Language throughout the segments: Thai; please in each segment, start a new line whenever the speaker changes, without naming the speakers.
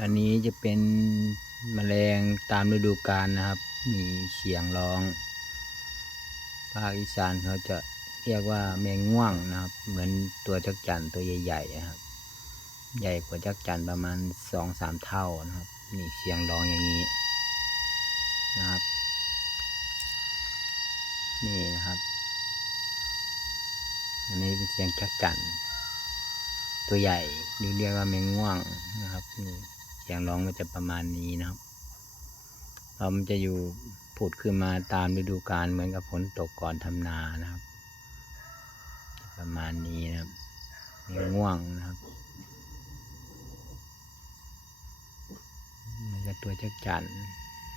อันนี้จะเป็นแมลงตามฤดูกาลนะครับ มีเสียงร้อง ภาคอีสานเขาจะเรียกว่าแมงง่วงนะครับ เหมือนตัวจักจั่นตัวใหญ่ๆนะครับ ใหญ่กว่าจักจั่นประมาณสองสามเท่านะครับนี่เสียงร้องอย่างนี้นะครับ นี่นะครับ อันนี้เป็นเสียงจักจั่นตัวใหญ่เรียกว่าแมงง่วงนะครับนี่ สียงร้องมันจะประมาณนี้นะครับเรามันจะอยู่ผุดขึ้นมาตามฤดูกาลเหมือนกับฝนตกก่อนทำนานะครับ ประมาณนี้นะครับมงง่วงนะครับมือนกับตัวจักจัน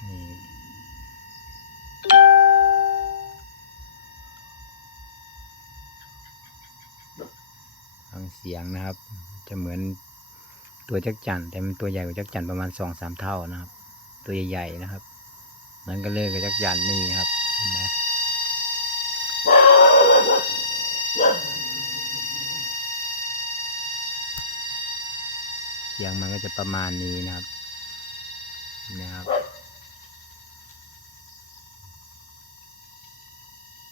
นี่ฟังเสียงนะครับ จะเหมือน ตัวจักจั่นแต่มันตัวใหญ่กว่าจักจั่นประมาณสองสามเท่านะครับ ตัวใหญ่ๆนะครับเหมือนกันเลยกับจักจั่นนี่ครับเห็นไหมเสียงมันก็จะประมาณนี้นะครับนะครับ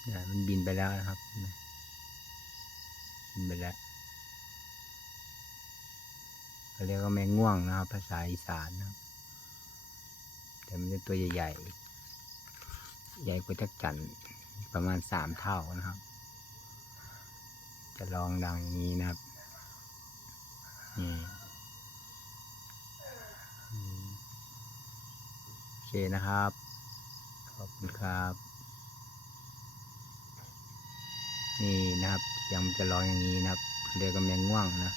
เนี่ยมันบินไปแล้วนะครับไหมบินไปแล้ว เรียกว่าแมงง่วงนะครับ ภาษาอีสานนะแต่มันจะตัวใหญ่ๆ ใหญ่กว่าจักจั่นประมาณสามเท่านะครับ จะลองดังอย่างนี้นะครับ นี่โอเคนะครับ ขอบคุณครับ นี่นะครับเสียงมันจะร้องอย่างนี้นะครับ เรียกว่าแมงง่วงนะ